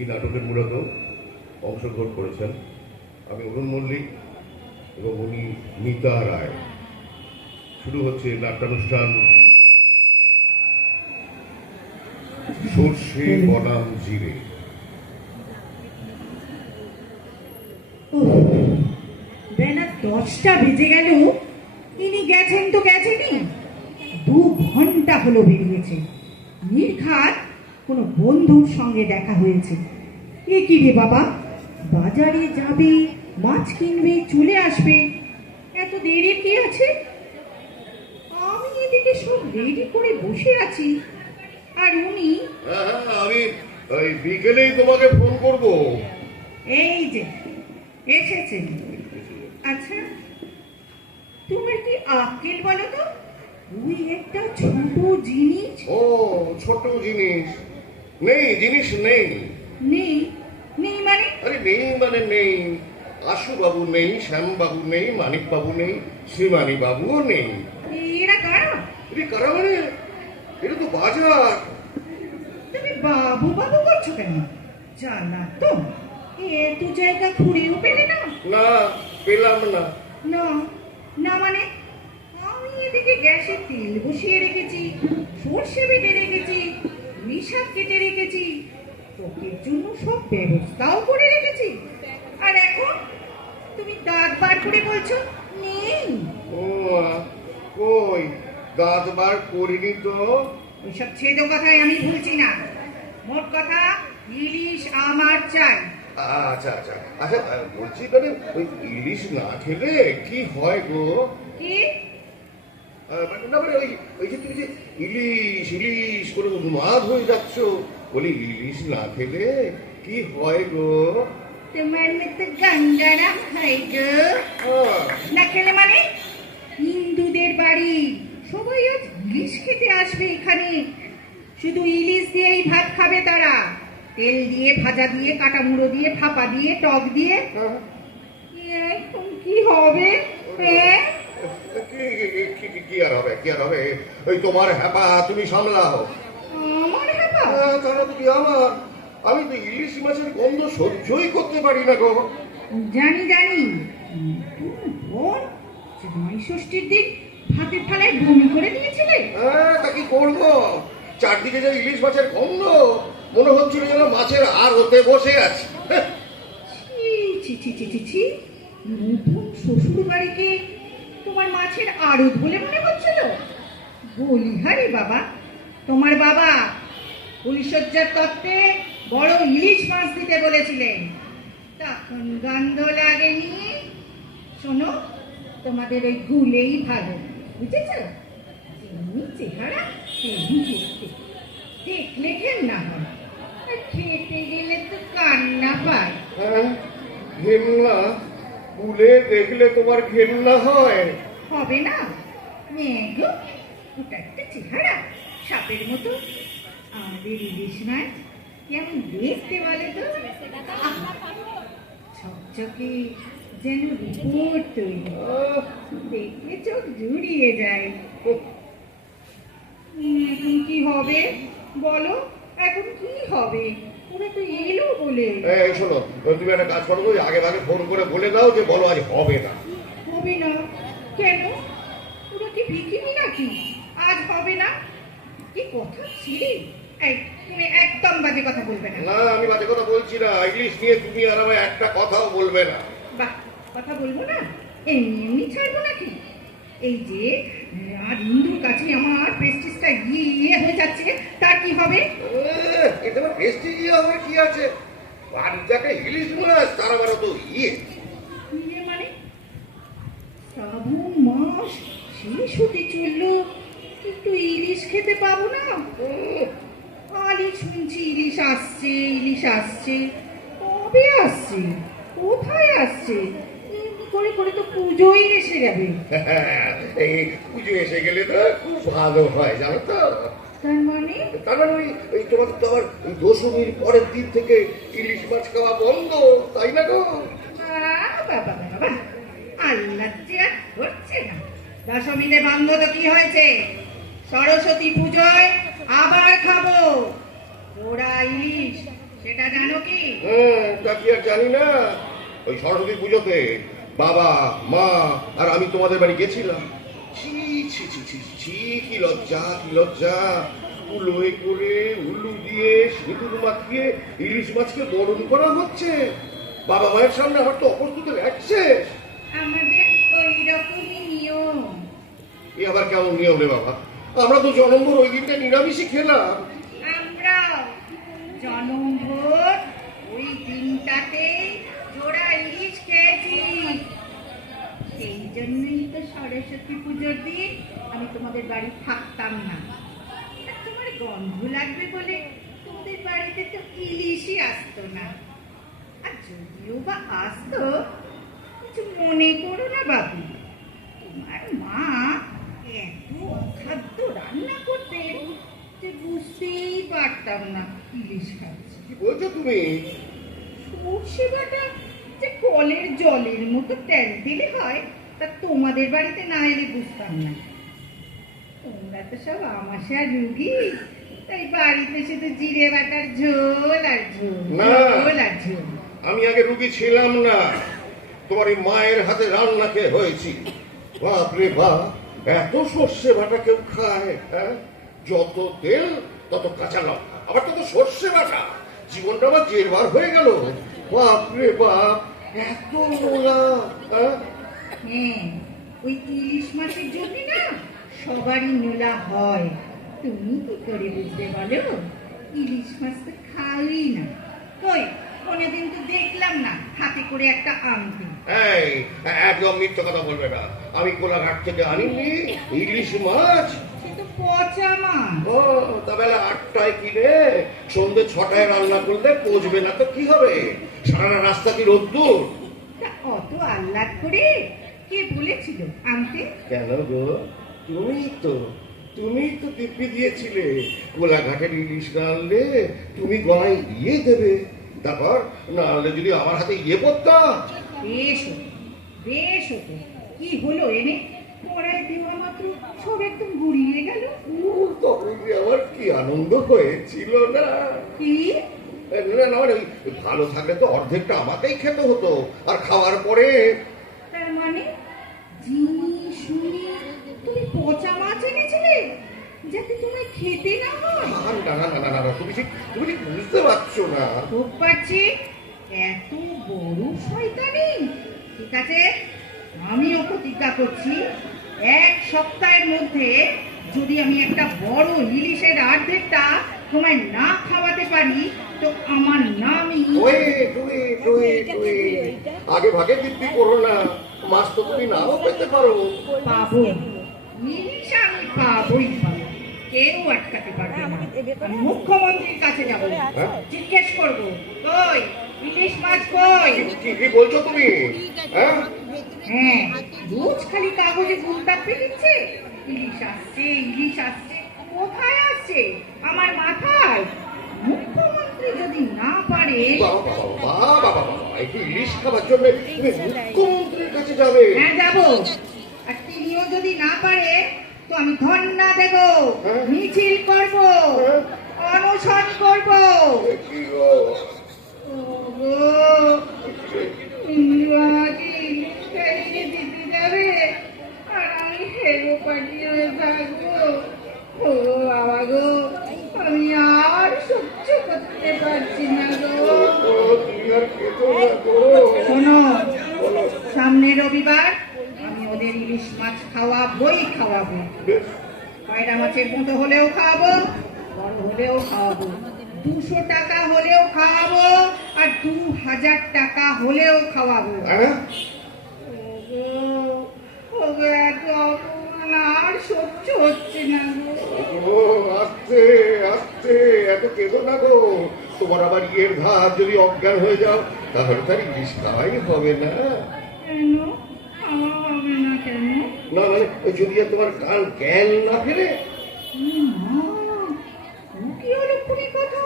এই নাটকের মূলত অংশগ্রহণ করেছেন। আমি অরুণ মল্লিক এবং উনি মিতা রায়। শুরু হচ্ছে নাট্যানুষ্ঠান সর্ষে বনাম জিরে। বেলা 10টা বেজে গেল, ইনি গেছেন তো গেছেনই। 2 ঘন্টা হলো বেরিয়েছে। নির্ঘাত কোনো বন্ধুর সঙ্গে দেখা হয়েছে। এ কি রে বাবা, বাজারে যাবে, মাছ কিনবে, চলে আসবে, এত দেরি কি আছে? আমি এদিকে সব রেডি করে বসে আছি, আর উনি হ্যাঁ, আমি ওই বিকেলেই তোমাকে ফোন করব। এই যে এসেছেন। আচ্ছা, তোমার কি আক্কেল বলো তো? ওই একটা ছোট জিনিস। ও, ছোট জিনিস নেই, জিনিস নেই। নেই? নেই মানে? আরে নেই মানে নেই। আশু বাবু নেই, শ্যাম বাবু নেই, মানিক বাবু নেই, শ্রীমানি বাবুও নেই। এরা কারা? এটা কারা মানে? এটা তো বাজার। তুমি বাবু বাবু করছো কেন? জানা তো এত জায়গা ঘুরেও পেলে না? না, পেলাম না। না, না মানে? আমি এদিকে গ্যাসে তেল বসিয়ে রেখেছি, সর্ষে বেটে রেখেছি, মিশাক কেটে রেখেছি, তোকের জন্য সব ব্যবস্থাও করে রেখেছি, আর এখন তুমি দাঁত বার করে বলছো নেই। ও, কই দাঁত বার করিনি তো। ওইসব ছেদো কথায় আমি ভুলছি না। মোট কথা, ইলিশ আমার চাই। আচ্ছা আচ্ছা আচ্ছা, বলছি তাহলে ওই ইলিশ না খেলে কি হয় গো? কি? না মানে ওই ওই যে তুমি যে ইলিশ ইলিশ করে উন্মাদ হয়ে যাচ্ছ, বলি ইলিশ না খেলে কি হয় গো? তোমার মতো গঙ্গারাম হয় গো। আহ, না খেলে মানে? হিন্দুদের বাড়ি, সবাই আজ ইলিশ খেতে আসবে এখানে। শুধু ইলিশ দিয়েই ভাত খাবে তারা। তেল দিয়ে, ভাজা দিয়ে, কাটা মুড়ো দিয়ে, ভাপা দিয়ে, টক দিয়ে। আহ, এখন কি হবে? হ্যাঁ? কি আর হবে, কি আর হবে? ওই তোমার হ্যাপা তুমি সামলাও। আমার ব্যাপার? তারা তো কি আমার? আমি তো ইলিশ মাছের গন্ধ সহ্যই করতে পারি না গো। জানি জানি। বোন, জামাই ষষ্ঠীর দিন ভাতের থালায় বমি করে দিয়েছিলে। তা কি করবো? চারদিকে যে ইলিশ মাছের গন্ধ, মনে হচ্ছিল যেন মাছের আর হতে বসে আছে। ছি ছি ছি ছি ছি ছি, নতুন শ্বশুর বাড়িকে তোমার মাছের আড়ত বলে মনে হচ্ছিল? বলিহারি বাবা, তোমার বাবা ফুলসজ্জার তত্ত্বে বড় ইলিশ মাছ দিতে বলেছিলেন, তখন গন্ধ লাগেনি। শোনো, তোমাদের ওই গুলেই ভালো, বুঝেছ? যেমনি চেহারা তেমনি দেখতে, দেখলে ঘেন্না হয়, আর খেতে গেলে তো কান্না পায়। ঘেন্না? ফুলে দেখলে তোমার ঘেন্না হয়? হবে না? গো, ওটা একটা চেহারা, সাপের মতো। আমাদের ইলিশ মাছ কেমন দেখতে বলে তো? ঝকঝকে, যেন রিপোর্ট তৈরি, দেখলে চোখ জুড়িয়ে যায়। এখন কি হবে বলো? এখন কি হবে? ওরা তো এলো বলে। এই শোনো, তুমি একটা কাজ করো, আগে ভাগে ফোন করে বলে দাও যে বলো আজ হবে না। হবে না কেন? ওরা কি ভিখিরি নাকি? আজ হবে না? কি কথা ছিলি? এই, তুমি একদম বাজে কথা বলবে না। না, আমি বাজে কথা বলছি না। ইলিশ নিয়ে তুমি আর আমায় একটা কথাও বলবে না। বাহ, কথা বলবো না? এমনি এমনি ছাড়বো নাকি? এই যে আর হিন্দুর কাছে আমার প্রেস্টিজটা ইয়ে হয়ে যাচ্ছে, তার কি হবে? এটা আমার প্রেস্টিজ আমার কি আছে? বাড়িতে একটা ইলিশ মাছ, তার আবার তো ইয়ে। ইয়ে মানে? শ্রাবণ মাস শেষ হতে চললো, কিন্তু ইলিশ খেতে পাবো না। খালি শুনছি ইলিশ আসছে, ইলিশ আসছে। কবে আসছে? কোথায় আসছে? এমনি করে করে তো পুজোই এসে যাবে। এই পুজো এসে গেলে তো খুব ভালো হয়, জানো তো। তার মানে? তার মানে ওই তোমার তো আবার ওই দশমীর পরের দিন থেকে ইলিশ মাছ খাওয়া বন্ধ, তাই না গো? বাবা বাবা, আল্লাহ যে আর হচ্ছে না। দশমীতে বন্ধ তো কি হয়েছে? সরস্বতী পুজোয় আবার খাবো। ওরা ইলিশ সেটা জানো কি? হ্যাঁ, তা কি আর জানি না। ওই সরস্বতী পুজোতে বাবা মা আর আমি তোমাদের বাড়ি গেছিলাম। ছি ছি ছি ছি ছি, কি লজ্জা কি লজ্জা। উলুয়ে করে উলু দিয়ে সিঁদুর মাখিয়ে ইলিশ মাছকে বরণ করা হচ্ছে। বাবা মায়ের সামনে আমার তো অপ্রস্তুত লাগছে। আমাদের ওই রকমই নিয়ম। এ আবার কেমন নিয়ম রে বাবা? আমরা তো জনম্বর ওই দিনটা নিরামিষই খেলাম। আমরাও জনমভর ওই দিনটাতে জোড়া ইলিশ খেয়েছি। সেই জন্যই তো সরস্বতী পুজোর দিন আমি তোমাদের বাড়ি থাকতাম না। আর তোমার গন্ধ লাগবে বলে তোমাদের বাড়িতে তো ইলিশই আসতো না। আর যদিও বা আসতো, কিছু মনে করো না বাবু। তোমার মা এত অখাদ্য রান্না করতেন যে বুঝতেই পারতাম না ইলিশ খাচ্ছে। কি বলছো তুমি? সর্ষে বাটা যে কলের জলের মতো তেল দিলে হয়, তা তোমাদের বাড়িতে না এলে বুঝতাম না। তোমরা তো সব আমাশা রুগী, তাই বাড়িতে শুধু জিরে বাটার ঝোল আর ঝোল, না। ঝোল আর ঝোল। আমি আগে রুগী ছিলাম না, তোমার এই মায়ের হাতে রান্না খেয়ে হয়েছি। বাপরে বাপ, এত সর্ষে বাটা কেউ খায়? হ্যাঁ, যত তেল তত কাঁচা লঙ্কা, আবার তত সর্ষে বাটা। জীবনটা আমার জেরবার হয়ে গেল। বাপরে বাপ, এত নোংরা। হ্যাঁ, হ্যাঁ, ওই ইলিশ মাছের জন্য না সবারই নোলা হয়। তুমি কি করে বুঝতে বলো? ইলিশ মাছ তো খাওই না। কই কোনোদিন তো দেখলাম না হাতে করে একটা আনতে। এই একদম মিথ্যে কথা বলবে না। আমি কোলাঘাট থেকে আনিনি ইলিশ মাছ। সে তো পচা মাছ। ও, তা বেলা 8টায় কিনে সন্ধ্যে 6টায় রান্না করলে পচবে না তো কি হবে? সারা রাস্তা কি রোদ্দুর? তা অত আহ্লাদ করে কে বলেছিল আনতে? কেন গো? তুমি তো দিব্যি দিয়েছিলে কোলাঘাটের ইলিশ না আনলে তুমি গলায় ইয়ে দেবে। তারপর না আনলে যদি আমার হাতে ইয়ে পড়তাম। বেশ হতো, বেশ হতো। কি হলো এনে? কড়াই দেওয়া মাত্র সব একদম গুড়িয়ে গেল। তখন যে আমার কি আনন্দ হয়েছিল না। কি? না না, মানে ওই ভালো থাকলে তো অর্ধেকটা আমাকেই খেতে হতো, আর খাওয়ার পরে তার মানে জিনিস শুনি তুমি পচা মাছ এনেছিলে যাতে তোমায় খেতে না হয়? না না না না না, তুমি ঠিক বুঝতে পারছো না। খুব পাচ্ছি, এত বড় শয়তানি। ঠিক আছে, আমিও প্রতিজ্ঞা করছি, 1 সপ্তাহের মধ্যে যদি আমি একটা বড় ইলিশের অর্ধেকটা তোমায় না খাওয়াতে পারি, তো আমার নামই আগে ভাগে দিব্যি করো না। মাছ তো তুমি নাও পেতে পারো। পাবো, ইলিশ আমি পাবোই পাবো। কেউ আটকাতে পারবে না। আমি মুখ্যমন্ত্রীর কাছে যাবো, জিজ্ঞেস করবো, কই ইলিশ মাছ কই? কি বলছো তুমি? হ্যাঁ, হ্যাঁ, রোজ খালি কাগজে গুলতাপ্পে দিচ্ছে ইলিশ আসছে ইলিশ আসছে। কোথায় আসছে? আমার মাথায়। মুখ্যমন্ত্রী যদি না পারে, বাবা বাবা বাবা বাবা, একটু ইলিশ খাবার জন্য তুমি মুখ্যমন্ত্রীর কাছে যাবে? হ্যাঁ যাবো। আর তিনিও যদি না পারে, তো আমি ধর্ণা দেব, হ্যাঁ? মিছিল করব, হ্যাঁ? অনশন করব। কি গো? ওগো, তুমি আমাকে ইলিশ খাইয়ে দিতে যাবে আর আমি হেগো পাঠিয়ে হয়ে থাকবো? ও বাবা গো, আমি আর সহ্য করতে পারছি না গো। তুমি আর খেতো না গো। শোনো, সামনে রবিবার আমি ওদের ইলিশ মাছ খাওয়াবো। বেশ, পায়রা মাছের মতো হলেও খাওয়াবো, বড় হলেও খাওয়াবো, 200 টাকা হলেও খাওয়াবো, আর 2000 টাকা হলেও খাওয়াবো। হ্যাঁ? ওগো, ওগো, এত অপমান আর সহ্য হচ্ছে না গো। ও, আস্তে আস্তে, এত কেঁদো না গো। তোমার আবার ইয়ের ধার, যদি অজ্ঞান হয়ে যাও তাহলে তার ইলিশ খাওয়াই হবে না। কেন খাওয়া হবে না কেন? না মানে যদি আর তোমার কান জ্ঞান না ফেরে। কি হলো খুবই কথা?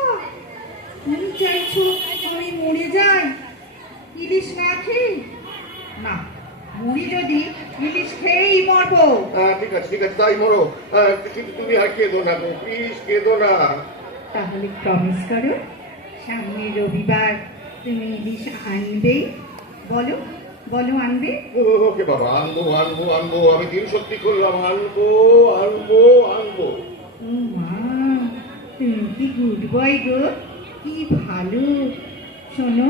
তুমি চাইছো আমি মরে যাই ইলিশ না খেয়ে? না, মরি যদি ইলিশ খেয়েই মরবো। ঠিক আছে তাই মরো। কিন্তু তুমি আর কেঁদো না গো, প্লিজ কেঁদো না। তাহলে প্রমিস করো সামনের রবিবার তুমি ইলিশ আনবেই। বলো বলো আনবে? ওকে বাবা, আনবো আনবো আনবো, আমি দিন সত্যি করলাম, আনবো আনবো আনবো। ও মা, তুমি কি গুড বয় গো, কি ভালো। শোনো,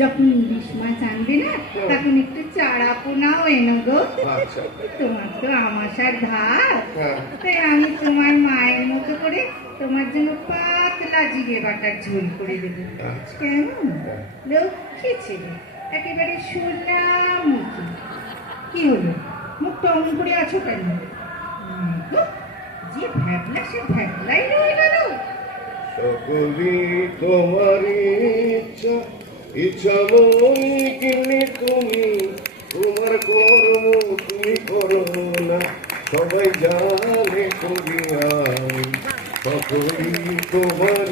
যখন ইলিশ মাছ আনবে না তখন একটু চারা পোনাও এনো গো। আচ্ছা। তোমার তো আমাশার ধার, হ্যাঁ। তাই আমি তোমার মায়ের মতো করে তোমার জন্য পাতলা জিরে বাটার ঝোল করে দেবো। আচ্ছা। কেমন? লক্ষ্মী ছেলে, একেবারে সোনামুখী। কি হলো, মুখটা অমন করে আছো কেন? গো, যে ভ্যাবলা সে ভ্যাবলাই রয়ে গেল। সকলি তোমার ইচ্ছা, ইচ্ছা মই কিনে তুমি, তোমার কর্ম তুমি করো না, সবাই জানে করি আমি। সকলি তোমার